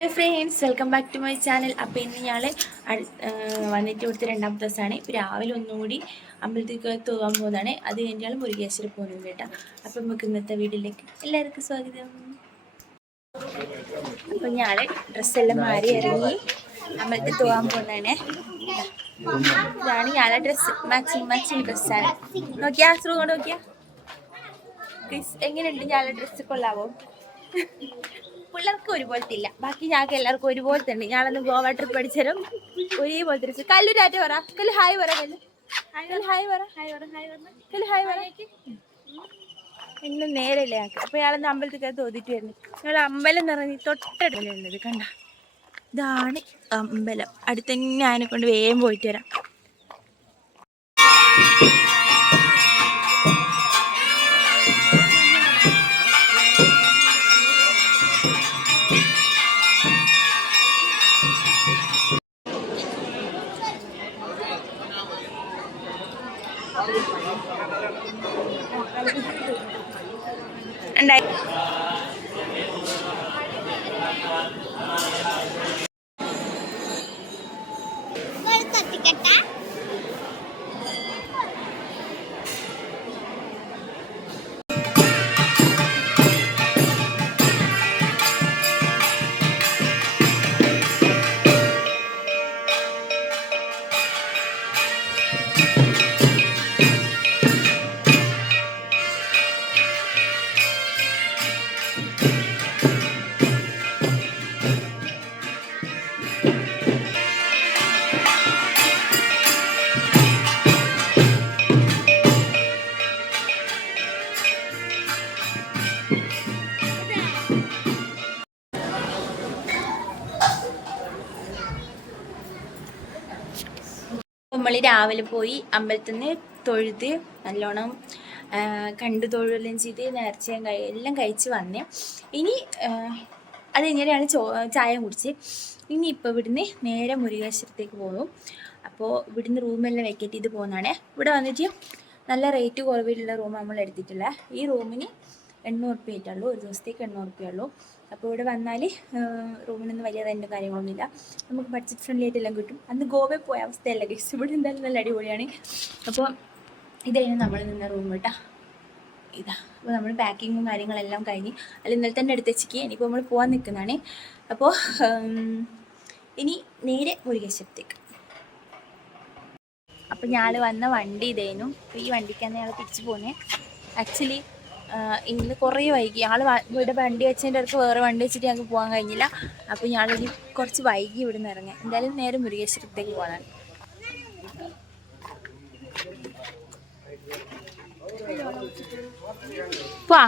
Hey friends, welcome back to my channel. അപ്പോൾ ഇന്ന് ഞാൻ വന്നിട്ട് ഇവിടുത്തെ രണ്ടാമത്തെ ദിവസമാണ്. ഇപ്പോൾ രാവിലെ ഒന്നുകൂടി അമ്പലത്തേക്ക് പോകാൻ പോകുന്നതാണ്. അത് കഴിഞ്ഞാൽ മുരുകേശ്വരം പോകുന്നുണ്ട് കേട്ടോ. അപ്പോൾ നമുക്ക് ഇന്നത്തെ വീഡിയോയിലേക്ക് എല്ലാവർക്കും സ്വാഗതം. അപ്പോൾ ഞാൻ ഡ്രസ്സെല്ലാം മാറി ഇറങ്ങി അമ്പലത്തിൽ പോകാൻ പോകുന്നതാണ്. ഇതാണ് ഞാളെ ഡ്രസ്സ്, മാച്ചിങ് ഡ്രസ്സാണ്. നോക്കിയാ ശ്രീ നോക്കിയാ എങ്ങനെയുണ്ട് ഞാളെ ഡ്രസ്സ്, കൊള്ളാവോ? പിള്ളേർക്ക് ഒരുപോലത്തെ ഇല്ല, ബാക്കി ഞങ്ങൾക്ക് എല്ലാവർക്കും ഒരുപോലത്തെ ഉണ്ട്. ഞാളൊന്ന് ഗോവ ട്രിപ്പ് അടിച്ചാലും ഒരേപോലത്തെ ഡ്രസ്സ്. കല്ലൂരാറ്റ് പറ, കല്ല് ഹായ് പറ, ഇന്ന് നേരമില്ല ഞങ്ങൾക്ക്. അപ്പോൾ ഞാളൊന്ന് അമ്പലത്തേക്ക് തോന്നിട്ട് വരുന്നു. ഞങ്ങൾ അമ്പലം എന്ന് പറഞ്ഞ് തൊട്ടടുത്തുള്ളത് കണ്ട, ഇതാണ് അമ്പലം. അടുത്ത് തന്നെ അതിനെ കൊണ്ട് വേഗം പോയിട്ട് വരാം. ഉണ്ടായി നമ്മൾ രാവിലെ പോയി അമ്പലത്തിൽ നിന്ന് തൊഴുത് നല്ലോണം കണ്ടു തൊഴുകയും ചെയ്ത് നേർച്ചയും എല്ലാം കഴിച്ച് വന്നേ. ഇനി അത് കഴിഞ്ഞാണ് ചായ കുടിച്ച്. ഇനിയിപ്പോൾ ഇവിടുന്ന് നേരെ മുരുകേശ്വരത്തേക്ക് പോകും. അപ്പോൾ ഇവിടുന്ന് റൂമെല്ലാം വെക്കേറ്റ് ചെയ്ത് പോകുന്നതാണ്. ഇവിടെ വന്നിട്ട് നല്ല റേറ്റ് കുറവിലുള്ള റൂം നമ്മൾ എടുത്തിട്ടില്ല. ഈ റൂമിന് 800 റുപ്യ ആയിട്ടുള്ളൂ, ഒരു ദിവസത്തേക്ക് 800 റുപ്യ ഉള്ളൂ. അപ്പോൾ ഇവിടെ വന്നാൽ റൂമിനൊന്നും വലിയ റെൻറ്റും കാര്യങ്ങളൊന്നുമില്ല, നമുക്ക് ബഡ്ജറ്റ് ഫ്രണ്ട്ലി ആയിട്ടെല്ലാം കിട്ടും. അന്ന് ഗോവയിൽ പോയ അവസ്ഥയല്ല ഗൈസ്, ഇവിടെ എന്തായാലും നല്ല അടിപൊളിയാണ്. അപ്പോൾ ഇതായിരുന്നു നമ്മൾ നിന്ന റൂം കേട്ടോ, ഇതാ. അപ്പോൾ നമ്മൾ പാക്കിങ്ങും കാര്യങ്ങളെല്ലാം കഴിഞ്ഞ് അല്ല ഇന്നലെ തന്നെ എടുത്ത് വെച്ചിക്ക്. ഇനിയിപ്പോൾ നമ്മൾ പോകാൻ നിൽക്കുന്നതാണ്. അപ്പോൾ ഇനി നേരെ മുരുകേശ്വരത്തേക്ക്. അപ്പോൾ ഞാൻ വന്ന വണ്ടി ഇതായിരുന്നു. അപ്പോൾ ഈ വണ്ടിക്കാണ് ഞങ്ങൾ തിരിച്ചു പോകുന്നത്. ആക്ച്വലി ഇന്ന് കുറേ വൈകി. ഇവിടെ വണ്ടി വെച്ചതിൻ്റെ അടുത്ത് വേറെ വണ്ടി വെച്ചിട്ട് ഞങ്ങൾക്ക് പോകാൻ കഴിഞ്ഞില്ല. അപ്പോൾ ഞാളിനി കുറച്ച് വൈകി ഇവിടെ നിന്ന് ഇറങ്ങാം. എന്തായാലും നേരെ മുരുകേശ്വരത്തേക്ക് പോകാനാണ്. പോവാ,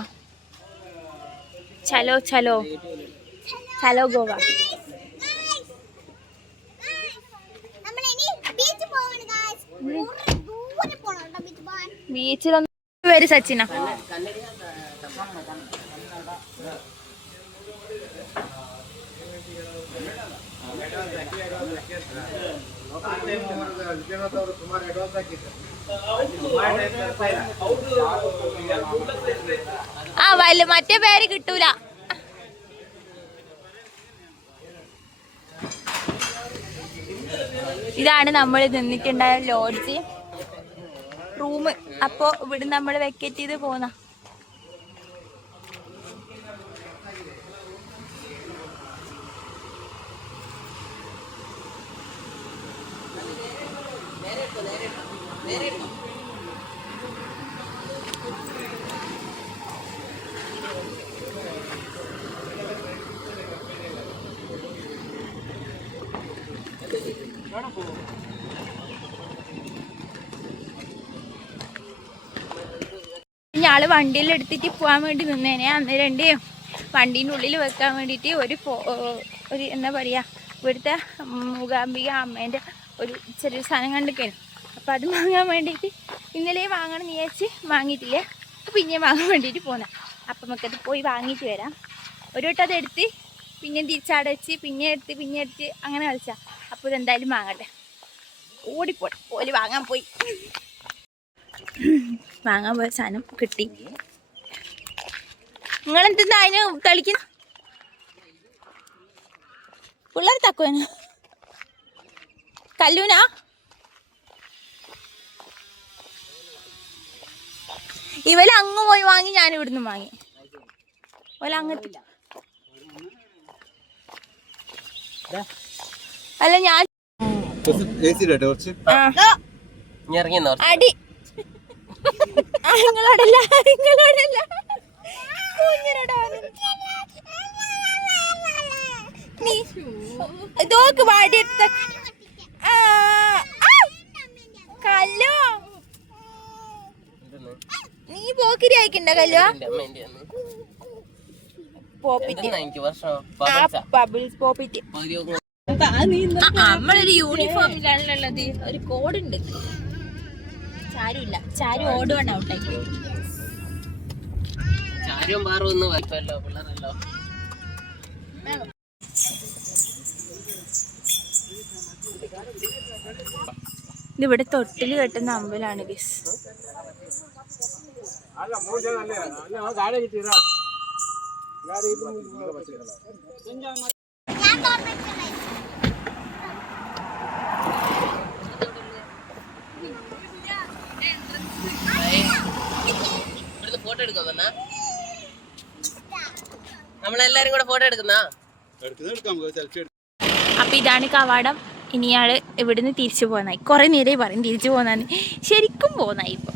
ചലോ ചലോ ചലോ ഗോവ. ബീച്ചിലൊന്നും പേര് സച്ചിന. ആ വല്ല മറ്റേ പേര് കിട്ടൂല. ഇതാണ് നമ്മൾ നിന്നിട്ടുണ്ടായ ലോഡ്ജ് റൂം. അപ്പോൾ ഇവിടെ നമ്മൾ വെക്കേറ്റ് ചെയ്ത് പോന്ന. ഞാള് വണ്ടിയിൽ എടുത്തിട്ട് പോകാൻ വേണ്ടി നിന്നേനെ. അന്നേരം വണ്ടീൻ്റെ ഉള്ളിൽ വെക്കാൻ വേണ്ടിയിട്ട് ഒരു എന്താ പറയുക, ഇവിടുത്തെ മൂകാംബിക അമ്മേൻ്റെ ഒരു ചെറിയ സാധനം കണ്ടിരിക്കുന്നു. അപ്പോൾ അത് വാങ്ങാൻ വേണ്ടിയിട്ട് ഇന്നലെ വാങ്ങണം എന്ന് വിചാരിച്ച് വാങ്ങിയിട്ടില്ല. പിന്നെ വാങ്ങാൻ വേണ്ടിയിട്ട് പോന്ന. അപ്പം നമുക്കത് പോയി വാങ്ങിയിട്ട് വരാം. ഒരു വട്ടം അതെടുത്ത് പിന്നെ തിരിച്ചടച്ച് പിന്നെ എടുത്ത് അങ്ങനെ കളിച്ചാൽ. അപ്പോൾ ഇതെന്തായാലും വാങ്ങട്ടെ. ഓടിപ്പോട്ടെ, ഓല് വാങ്ങാൻ പോയി. വാങ്ങാൻ പോയ സാധനം കിട്ടി. നിങ്ങളെന്താ അതിന് കളിക്കുന്ന? పిల్లలు తక్కువేనా కల్లునా ഇവല് അങ്ങ് പോയി വാങ്ങി ഞാൻ ഇവിടുന്ന് വാങ്ങി ഓല അങ്ങ് അല്ല ഞാൻ അടി നിങ്ങളോടല്ല നിങ്ങളോടല്ല ഇതൊക്കെ വാടിയെടുത്ത കല്ലോ നീ പോക്കിരി അയക്കണ്ട കല്ലോ നമ്മളൊരു യൂണിഫോമിലാണുള്ളത് ഒരു കോഡുണ്ട് ചാരുമില്ല ചാരു ഓടുവാണ് ഔട്ടായി ഇതിവിടെ തൊട്ടില് കെട്ടുന്ന അമ്പലാണ് ഗിസ് ഫോട്ടോ എടുക്കാൻ നമ്മളെല്ലാരും കൂടെ ഫോട്ടോ എടുക്കുന്ന അപ്പൊ ഇതാണ് കവാടം. ഇനിയാള് ഇവിടുന്ന് തിരിച്ചു പോന്നായി. കുറെ നേരെ പറയും തിരിച്ചു പോന്നാന്ന്. ശരിക്കും പോന്നായി ഇപ്പൊ.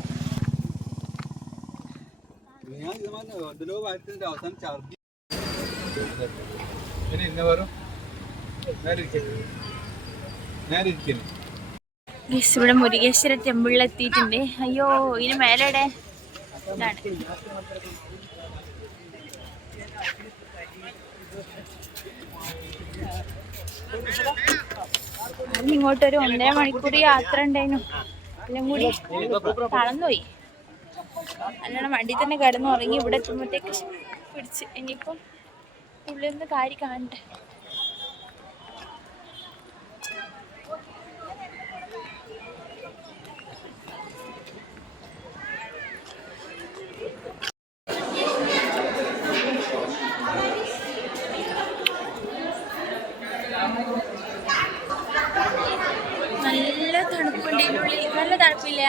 ഇവിടെ മുരുകേശ്വര ടെമ്പിളിൽ എത്തിയിട്ടുണ്ട്. അയ്യോ ഇതിന് മേലെടെ ഇതാണ്. ഇങ്ങോട്ടൊരു 1.5 മണിക്കൂർ യാത്ര ഉണ്ടായിരുന്നു. എല്ലാം കൂടി തളർന്നുപോയി. നല്ലോണം വണ്ടി തന്നെ കിടന്നു ഉറങ്ങി. ഇവിടെ എത്തുമ്പോഴത്തേക്ക് പിടിച്ച് ഇനിയിപ്പം ഉള്ളിൽ നിന്ന് കാര്യം കാണട്ടെ. നല്ല തണുപ്പുണ്ട് ഇതിനുള്ളിൽ. നല്ല തണുപ്പില്ല.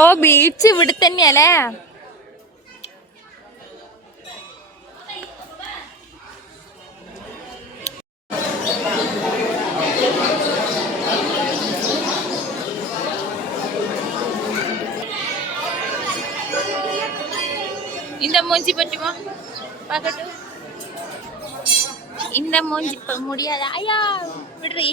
ഓ ബീച്ച് ഇവിടെ തന്നെയല്ലേ. இந்த மூஞ்சி பറ്റുமா பார்க்கட்டும். இந்த மூஞ்சி முடியாத. ஐயா விடுறி.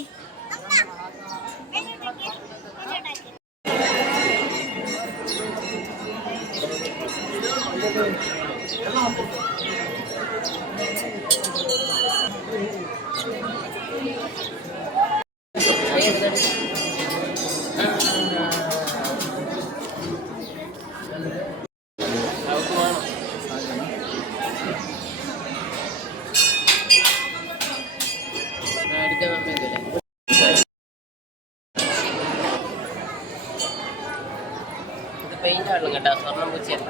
പെയിന്റ് ആണല്ലോ കേട്ടോ, സ്വർണ്ണം പൂച്ചയല്ല.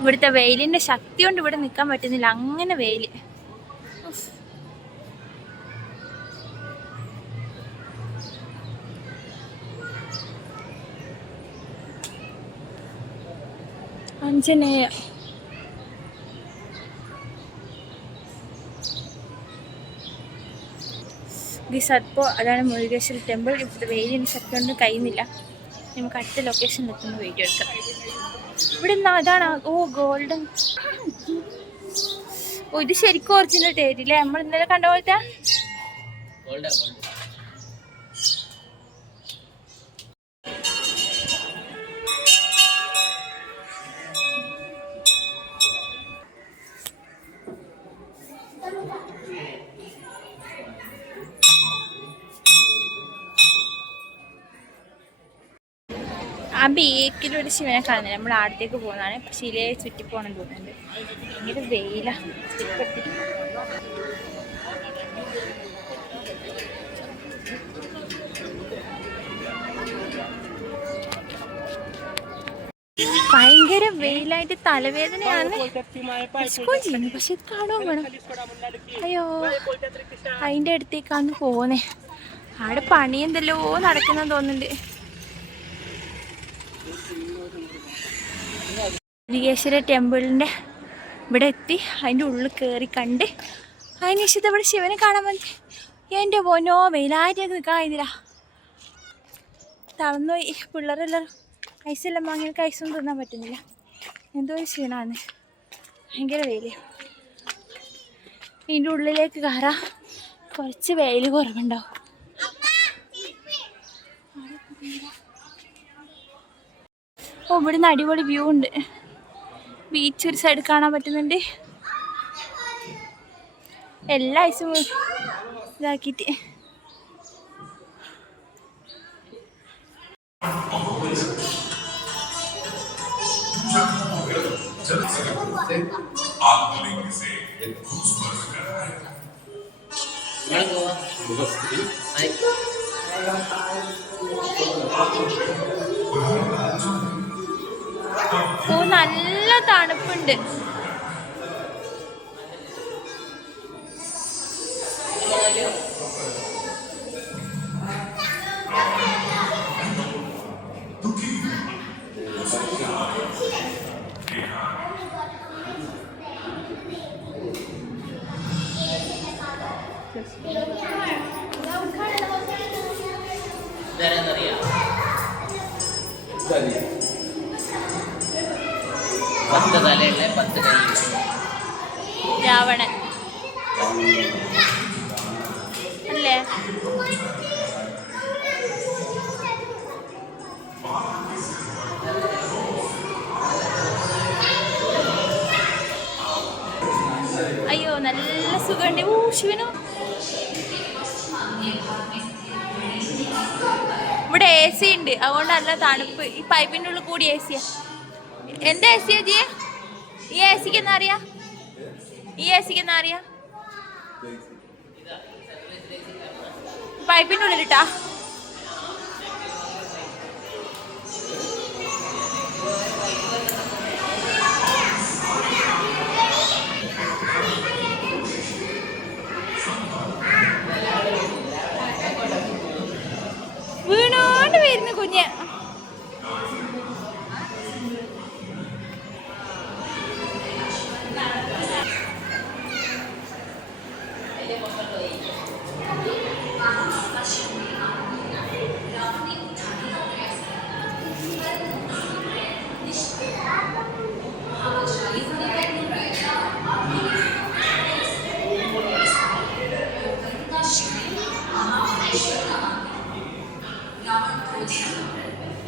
ഇവിടുത്തെ വെയിലിന്റെ ശക്തി കൊണ്ട് ഇവിടെ നിൽക്കാൻ പറ്റുന്നില്ല. അങ്ങനെ വെയില്. ആഞ്ജനേയ അപ്പോൾ അതാണ് മുരുകേശ്വര ടെമ്പിൾ. ഇവിടുത്തെ വെയിലിന് ശക്തി കൊണ്ട് കഴിയുന്നില്ല. നമുക്ക് അടുത്ത ലൊക്കേഷനിൽ എത്തുന്ന വീഡിയോ എടുക്കാം. ഇവിടെ അതാണ്. ഓ ഗോൾഡൻ. ഓ ഇത് ശരിക്കും ഒറിജിനൽ ടേരില്ലേ? നമ്മൾ ഇന്നലെ കണ്ട പോലത്തെ. ആ ബേക്കിലൊരു ശിവനെ കാണുന്നത്. നമ്മൾ ആടത്തേക്ക് പോകുന്നതാണ്. ശിലയെ ചുറ്റി പോകണം തോന്നുന്നുണ്ട്. ഭയങ്കര വെയില. ഭയങ്കര വെയിലായിട്ട് തലവേദനയാണ് ചെയ്യുന്നു. പക്ഷെ ഇത് കാണുകയും വേണം. അയ്യോ, അതിൻ്റെ അടുത്തേക്കാണ് പോകുന്നേ. അവിടെ പണി എന്തെല്ലോ നടക്കുന്ന തോന്നുന്നുണ്ട്. മുരുകേശ്വര ടെമ്പിളിൻ്റെ ഇവിടെ എത്തി. അതിൻ്റെ ഉള്ളിൽ കയറി കണ്ട് അതിനുശേഷം ഇവിടെ ശിവനെ കാണാൻ വന്നു. എൻ്റെ പോനോ വെയിലായിട്ട് നിൽക്കാൻ കഴിഞ്ഞില്ല. തളർന്നുപോയി. പിള്ളേരെല്ലാവരും ഐസെല്ലാം വാങ്ങി ഐസൊന്നും തിന്നാൻ പറ്റുന്നില്ല. എന്തോ ഒരു ക്ഷീണമാണ്. ഭയങ്കര വെയിൽ. ഇതിൻ്റെ ഉള്ളിലേക്ക് കയറാൻ കുറച്ച് വെയിൽ കുറവുണ്ടാവും. ഓ, ഇവിടുന്ന് അടിപൊളി വ്യൂ ഉണ്ട്. ബീച്ച് ഒരു സൈഡ് കാണാൻ പറ്റുന്നുണ്ട്. എല്ലാ ഐസും ഇതാക്കിയിട്ട് ഓ, നല്ല തണുപ്പുണ്ട്. രാവണൻ അല്ലേ? അയ്യോ, നല്ല സുഖമുണ്ട്. ഓ, ശിവനോ. ഇവിടെ AC ഉണ്ട്, അതുകൊണ്ട് നല്ല തണുപ്പ്. ഈ പൈപ്പിൻ്റെ ഉള്ളിൽ കൂടി AC-യാ. എന്താ AC-യാ ജി? ഈ AC-ക്ക് എന്നാ അറിയാ? ഈ AC-ക്ക് എന്നാ അറിയാ? പൈപ്പിൻ്റെ ഉള്ളിലിട്ടാ. വീണോണ്ട് വരുന്നു കുഞ്ഞ്.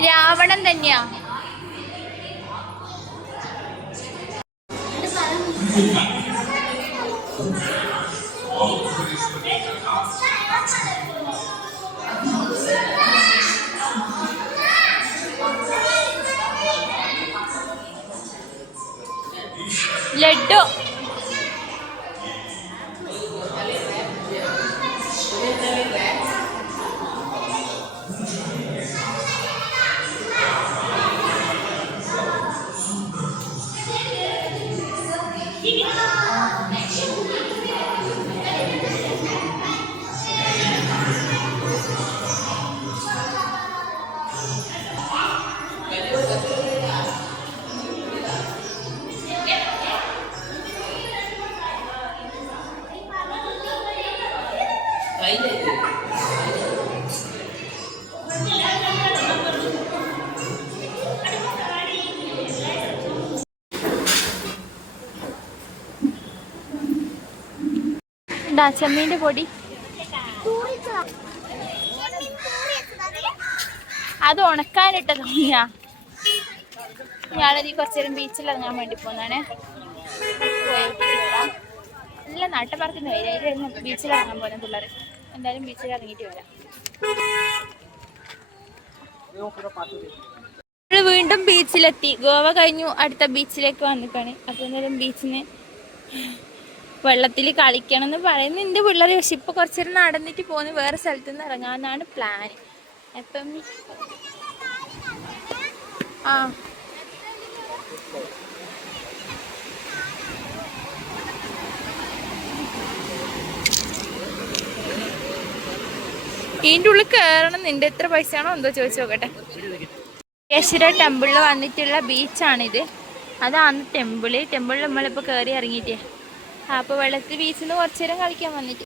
രാവണൻ തന്നെയാ. ലഡ്ഡു ചെമ്മീൻ്റെ പൊടി. അത് ഉണക്കാനിട്ട തോന്നിയാ. ഇയാളെ കുറച്ചു നേരം ബീച്ചിൽ ഇറങ്ങാൻ വേണ്ടി പോകുന്നതാണ്. നല്ല നാട്ടുപാർക്കുന്ന വരായിരുന്നു. ബീച്ചിൽ ഇറങ്ങാൻ പോകുന്ന പിള്ളേർ എന്തായാലും ബീച്ചിൽ ഇറങ്ങിയിട്ട് വരാം. വീണ്ടും ബീച്ചിലെത്തി. ഗോവ കഴിഞ്ഞു അടുത്ത ബീച്ചിലേക്ക് വന്നിക്കാണ്. അപ്പൊ എന്തായാലും ബീച്ചിന് വെള്ളത്തിൽ കളിക്കണം എന്ന് പറയുന്നുണ്ട് പിള്ളേർ. പക്ഷെ ഇപ്പൊ കുറച്ചേരം നടന്നിട്ട് പോകുന്നു, വേറെ സ്ഥലത്തു നിന്ന് ഇറങ്ങാന്നാണ് പ്ലാൻ. അപ്പം ആ ഇതിൻ്റെ ഉള്ളിൽ കയറണം എന്നുണ്ട്. എത്ര പൈസയാണോ എന്തോ ചോദിച്ചു നോക്കട്ടെ. യേശുര ടെമ്പിളിൽ വന്നിട്ടുള്ള ബീച്ചാണിത്. അതാണ് ടെമ്പിളിൽ നമ്മളിപ്പോൾ കയറി ഇറങ്ങിയിട്ടേ. അപ്പോൾ വെള്ളത്തിൽ ബീച്ചിൽ നിന്ന് കുറച്ചു നേരം കളിക്കാൻ വന്നിട്ട്.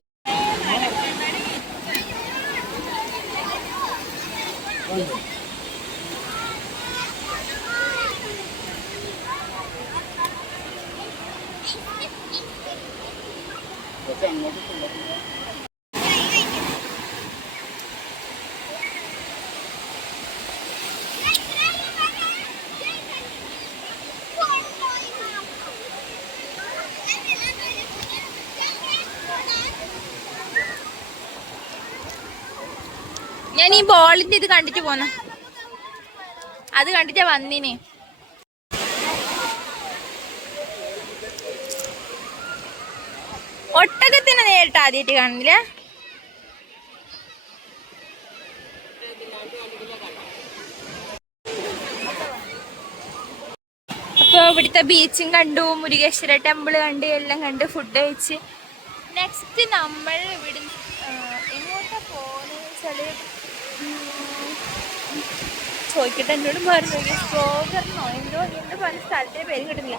ഞാൻ ഈ ബോളിന്റെ ഇത് കണ്ടിട്ട് പോന്ന, അത് കണ്ടിട്ടാ വന്നിന്. ഒട്ടകത്തിന് നേരിട്ട് ആദ്യമായിട്ട് കാണുന്നില്ല. അപ്പൊ ഇവിടുത്തെ ബീച്ചും കണ്ടു, മുരുകേശ്വര ടെമ്പിൾ കണ്ട്, എല്ലാം കണ്ട് ഫുഡ് കഴിച്ച് നെക്സ്റ്റ് നമ്മൾ ഇവിടുന്ന് എങ്ങോട്ടാ പോകുന്നത് വെച്ചാല് ചോദിക്കട്ടെ. എന്നോട് പറഞ്ഞു സ്ട്രോഗറിനോ എന്തോ പറഞ്ഞ സ്ഥലത്തിന്റെ പേര് കിട്ടുന്നില്ല.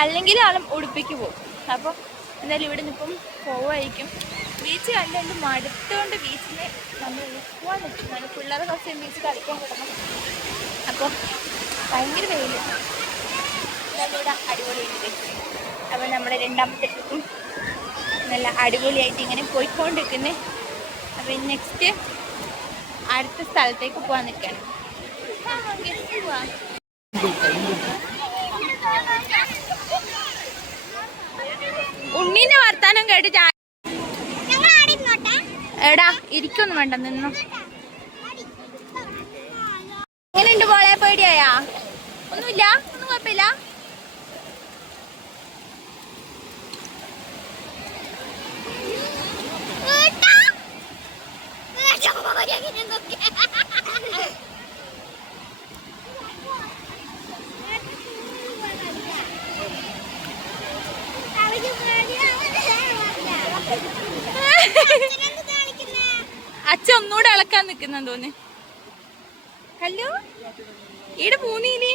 അല്ലെങ്കിൽ ആളും ഉടുപ്പിക്ക് പോകും. അപ്പോൾ എന്തായാലും ഇവിടെ നിന്നിപ്പം പോവായിരിക്കും. ബീച്ച് കണ്ടുകൊണ്ട് മടുത്തുകൊണ്ട് ബീച്ചിൽ നമ്മൾ പോകാൻ നിൽക്കുന്നതാണ്. പിള്ളേരെ കുറച്ച് ബീച്ച് കളിക്കാൻ കിടണം. അപ്പോൾ ഭയങ്കര വെയിൽ, ഇവിടെ അടിപൊളിയുണ്ട്. അപ്പോൾ നമ്മുടെ രണ്ടാമത്തെ ട്രിപ്പും നല്ല അടിപൊളിയായിട്ട് ഇങ്ങനെ പോയിക്കൊണ്ടിരിക്കുന്നത്. അപ്പം നെക്സ്റ്റ് അടുത്ത സ്ഥലത്തേക്ക് പോകാൻ നിൽക്കണം. ഉണ്ണീന്റെ വർത്താനം കേട്ടിട്ട് എടാ ഇരിക്കൊന്നും വേണ്ട, നിന്നു. എങ്ങനെയുണ്ട് പോളെ? പേടിയായാ? ഒന്നുമില്ല, ഒന്നും കുഴപ്പമില്ല. അച്ഛൻ ഒന്നുകൂടെ ഇളക്കാൻ നിക്കുന്ന തോന്നി. ഹലോ, ഈടെ പൂനീനി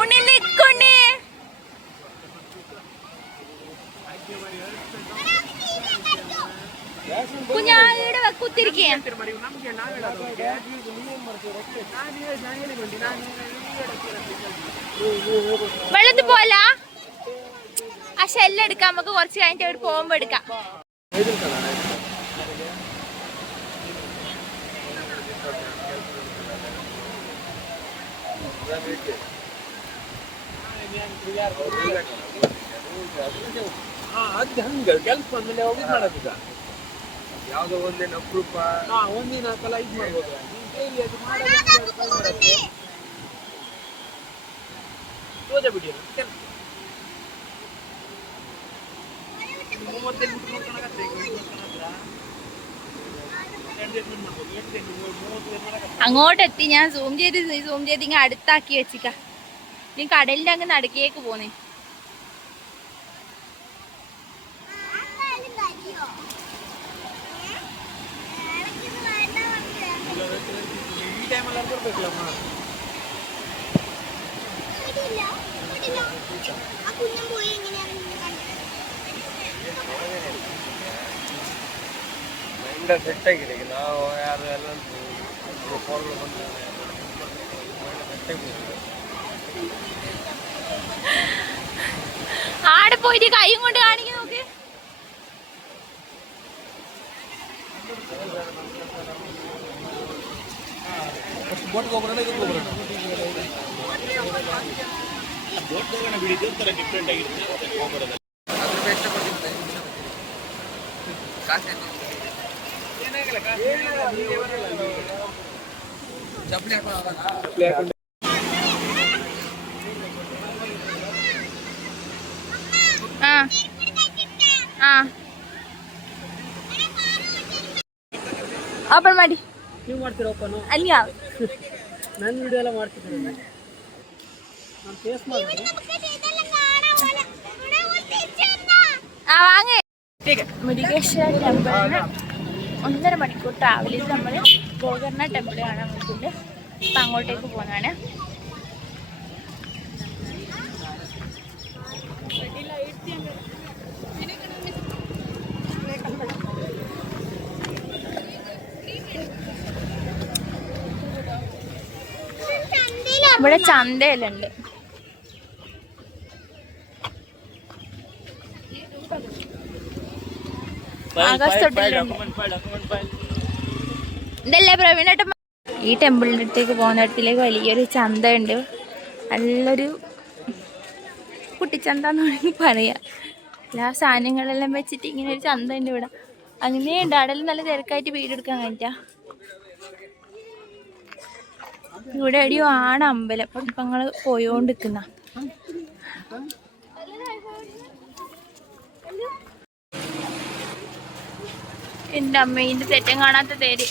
ഉണ്ണി നിക്കുണ്ണി. കുഞ്ഞാവിടെ കുത്തിരിക്കുക. വെള്ളത്തിൽ പോല ആ ഷെല്ലെടുക്കാം. നമുക്ക് കുറച്ച് കഴിഞ്ഞിട്ട് അവിടെ പോകുമ്പോ എടുക്കാം. ಅದು ಹಂಗ ಕೆಲ್ಸ ಬಂದ್ಮೇಲೆ ಹೋಗಿ ಮಾಡಕ್ಕ ಯಾವ್ದೋ ಒಂದಿನ ಅಪರೂಪ ಒಂದಿನ ಕಲ ಇದು ಮಾಡ್ಬೋದು. ಡೈಲಿ ಅದು ಮಾಡೋದು ಸೋದೆ ಬಿಡಿ. 35 അങ്ങോട്ടെത്തി. ഞാൻ സൂം ചെയ്ത് ഇങ്ങനെ അടുത്താക്കി വെച്ചിക്ക. നീ കടലിന്റെ അങ്ങ് നടുക്കേക്ക് പോന്നേ. ಸೆಟ್ ಆಗಿದೆ. ನಾವು ಯಾರು ಎಲ್ಲ ആ അവിടെ പോയിട്ട് കൈയും കൊണ്ട് കാണിക്കാൻ നോക്ക്. ಓಪನ್ ಮಾಡಿ. ನೀವು ಮಾಡ್ತೀರಾ ಓಪನ್? ಅಲ್ಲಿ ನನ್ನ ವಿಡಿಯೋ ಎಲ್ಲ ಮಾಡ್ತಿದ್ದೀನಿ ನಾನು ಫೇಸ್ ಮಾಡ್ತೀನಿ. വാങ്ങേ മുരുകേശ്വര ടെമ്പിളിന് 1.5 മണിക്കൂർ ട്രാവൽ ചെയ്ത് നമ്മൾ ഗോകർണ ടെമ്പിൾ കാണാൻ വേണ്ടിയിട്ട് അപ്പം അങ്ങോട്ടേക്ക് പോകുന്നതാണ്. ഇവിടെ ചന്തയെല്ലാം ഉണ്ട്. ഇതല്ലേ പ്രവീണേട്ടൻ. ഈ ടെമ്പിളിൻ്റെ അടുത്തേക്ക് പോകുന്നിടത്തിലേക്ക് വലിയൊരു ചന്ത ഉണ്ട്. നല്ലൊരു കുട്ടിച്ചന്ത എന്ന് വേണമെങ്കിൽ പറയാം. എല്ലാ സാധനങ്ങളെല്ലാം വെച്ചിട്ട് ഇങ്ങനെ ഒരു ചന്ത ഉണ്ട് ഇവിടെ. അങ്ങനെയുണ്ട്. അവിടെ നല്ല തിരക്കായിട്ട് വീടെടുക്കാൻ കഴിഞ്ഞാ. ഇവിടെ എവിടെയോ ആണ് അമ്പലം. അപ്പം ഞങ്ങൾ പോയോണ്ടിരിക്കുന്ന എൻ്റെ അമ്മേൻ്റെ തെറ്റം കാണാത്ത തേര്.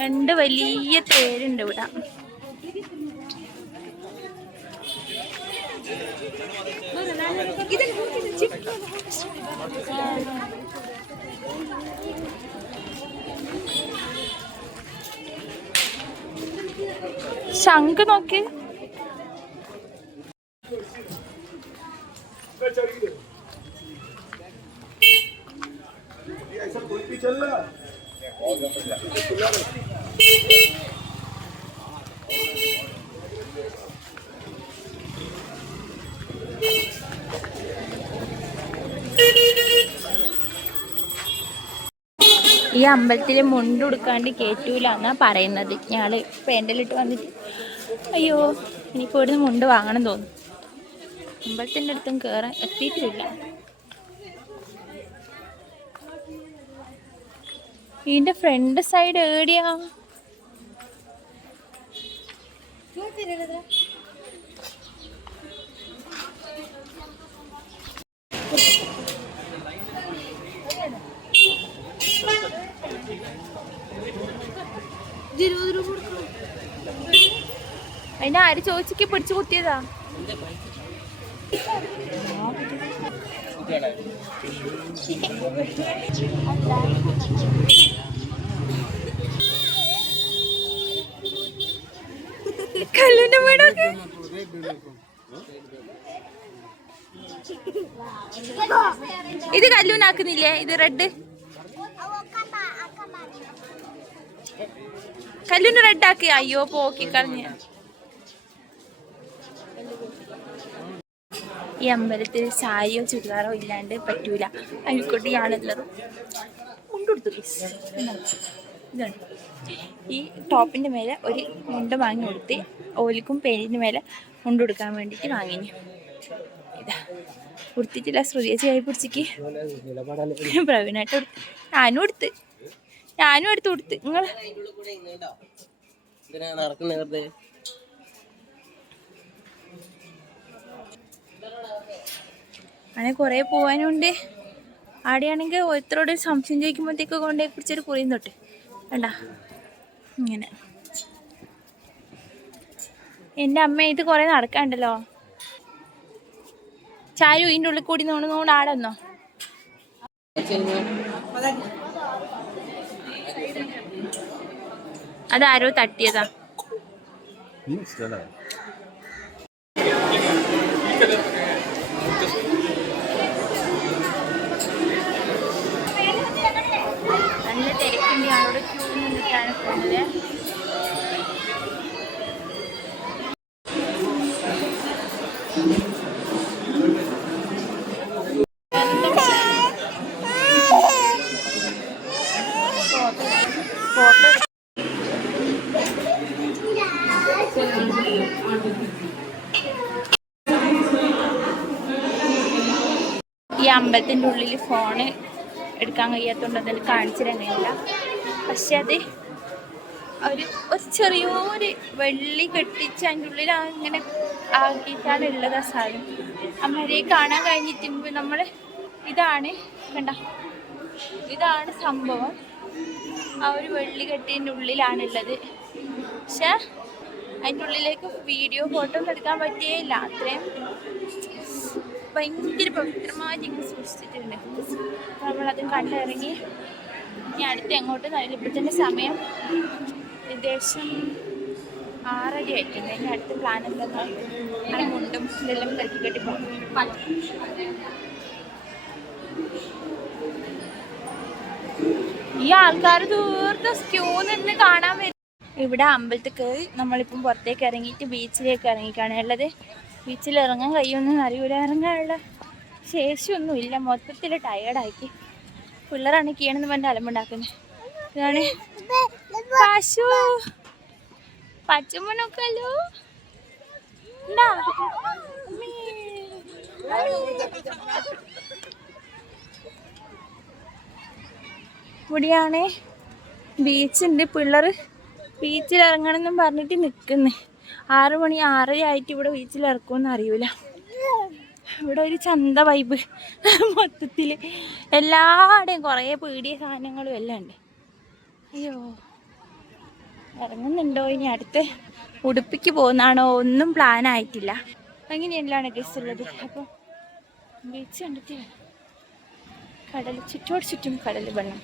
2 വലിയ തേരുണ്ട് ഇവിടെ. ശംഖ് നോക്കി. ഈ അമ്പലത്തിൽ മുണ്ടുടുക്കാണ്ട് കയറ്റൂല എന്നാ പറയുന്നത്. ഞങ്ങള് പെൻഡലിട്ട് വന്നിട്ട് അയ്യോ ഇനിയിപ്പോൾ ഇവിടുന്ന് മുണ്ട് വാങ്ങണം തോന്നും. അമ്പലത്തിൻ്റെ അടുത്തും കയറാൻ എത്തിയിട്ടില്ല. ഇതിൻ്റെ ഫ്രണ്ട് സൈഡ് എവിടെയാ? അതിന് ആര് ചോദിച്ചിക്ക് പിടിച്ചു കുത്തിയതാ? കല്ലിന്റെ വീടൊക്കെ ഇത് കല്ലൂനാക്കുന്നില്ലേ? ഇത് റെഡ് കല്ലൂന് റെഡ് ആക്കി. അയ്യോ പോക്കി കളഞ്ഞ. ഈ അമ്പലത്തിൽ സാരിയോ ചുരിദാറോ ഇല്ലാണ്ട് പറ്റൂല. അഴിക്കൊട്ടിയാണുള്ളത്. മുണ്ടെടുത്തു ഇതാണ്. ഈ ടോപ്പിൻ്റെ മേലെ ഒരു മുണ്ട് വാങ്ങി കൊടുത്ത് ഓലിക്കും പേരിൻ്റെ മേലെ മുണ്ടെടുക്കാൻ വേണ്ടിയിട്ട് വാങ്ങിന്. ഇതാ കൊടുത്തിട്ടില്ല. ശ്രുതിയായി പിടിച്ചിക്ക് പ്രവീണായിട്ട് കൊടുത്ത് ഞാനും എടുത്ത് കൊടുത്ത്. നിങ്ങൾ അങ്ങനെ കുറേ പോകാനുണ്ട്. ആടെയാണെങ്കിൽ ഓരോരുത്തരോട് സംശയം ചോദിക്കുമ്പോഴത്തേക്ക് കൊണ്ടേ പിടിച്ചൊരു കുറിയും തൊട്ട് വേണ്ട. ഇങ്ങനെ എൻ്റെ അമ്മ ഇത് കുറേ നടക്കാണ്ടല്ലോ. ചാരു ഇതിൻ്റെ ഉള്ളിൽ കൂടി നോണ്ട് ആടെന്നോ. അതാരോ തട്ടിയതാ. നല്ല തിരക്കുണ്ട്. അവിടെ ക്യൂ നിന്നിട്ടാണ് പോകുന്നത്. ഫോട്ടോ ഈ അമ്പലത്തിൻ്റെ ഉള്ളിൽ ഫോണ് എടുക്കാൻ കഴിയാത്തതുകൊണ്ട് അതിൽ കാണിച്ചു തരാനില്ല. പക്ഷെ അത് ഒരു ചെറിയൊരു വെള്ളി കെട്ടിച്ച് അതിൻ്റെ ഉള്ളിൽ അങ്ങനെ ആക്കിയിട്ടാണ് ഉള്ളത്. ആ സാധനം അമ്മരെ കാണാൻ കഴിഞ്ഞിട്ട് നമ്മൾ ഇതാണ് കണ്ട, ഇതാണ് സംഭവം. ആ ഒരു വെള്ളി കെട്ടിൻ്റെ ഉള്ളിലാണുള്ളത്. പക്ഷെ അതിൻ്റെ ഉള്ളിലേക്ക് വീഡിയോ ഫോട്ടോ ഒന്നും എടുക്കാൻ പറ്റിയില്ല. അത്രയും ഭയങ്കര പവിത്രമായിട്ട് ഇങ്ങനെ സൂക്ഷിച്ചിട്ടുണ്ട്. നമ്മളതും കണ്ടിറങ്ങി ഇനി അടുത്ത് എങ്ങോട്ട് ഇപ്പോഴത്തെ സമയം ഏകദേശം 6:30 ആയിട്ടുണ്ട്. ഇനി അടുത്ത പ്ലാൻ എന്താ, അങ്ങനെ മുണ്ടും ഇതെല്ലാം കെട്ടി പോകും. ഈ ആൾക്കാർ തീർത്ത് ക്യൂ നിന്ന് കാണാൻ വരും. ഇവിടെ അമ്പലത്തിൽ കയറി നമ്മളിപ്പം പുറത്തേക്ക് ഇറങ്ങിയിട്ട് ബീച്ചിലേക്ക് ഇറങ്ങിക്കാണ് ഉള്ളത്. ബീച്ചിൽ ഇറങ്ങാൻ കഴിയുമെന്ന് അറിയൂല, ഇറങ്ങാനുള്ള ശേഷിയൊന്നുമില്ല. മൊത്തത്തിൽ ടയേർഡാക്കി. പിള്ളേരാണ് കീണെന്ന് പറഞ്ഞ അലമ്പുണ്ടാക്കുന്നത്. ഇതാണ് പശു, പച്ചമണക്കല്ലോ ഇവിടെയാണ് ബീച്ചുണ്ട്. പിള്ളേർ ബീച്ചിൽ ഇറങ്ങണമെന്നും പറഞ്ഞിട്ട് നിൽക്കുന്നേ. 6 മണി 6:30 ആയിട്ട് ഇവിടെ ബീച്ചിൽ ഇറക്കുമെന്ന് അറിയൂല. ഇവിടെ ഒരു ചന്ത വൈബ് മൊത്തത്തിൽ. എല്ലാവരുടെയും കുറേ പീടിയ സാധനങ്ങളും എല്ലാം ഉണ്ട്. അയ്യോ, ഇറങ്ങുന്നുണ്ടോ ഇനി അടുത്ത് ഉടുപ്പിക്ക് പോകുന്നതാണോ ഒന്നും പ്ലാൻ ആയിട്ടില്ല. അങ്ങനെയെല്ലാം ഗസ് ഉള്ളത്. അപ്പോൾ ബീച്ച് കണ്ടിട്ട് കടൽ ചുറ്റോട് ചുറ്റും കടൽ വെള്ളം.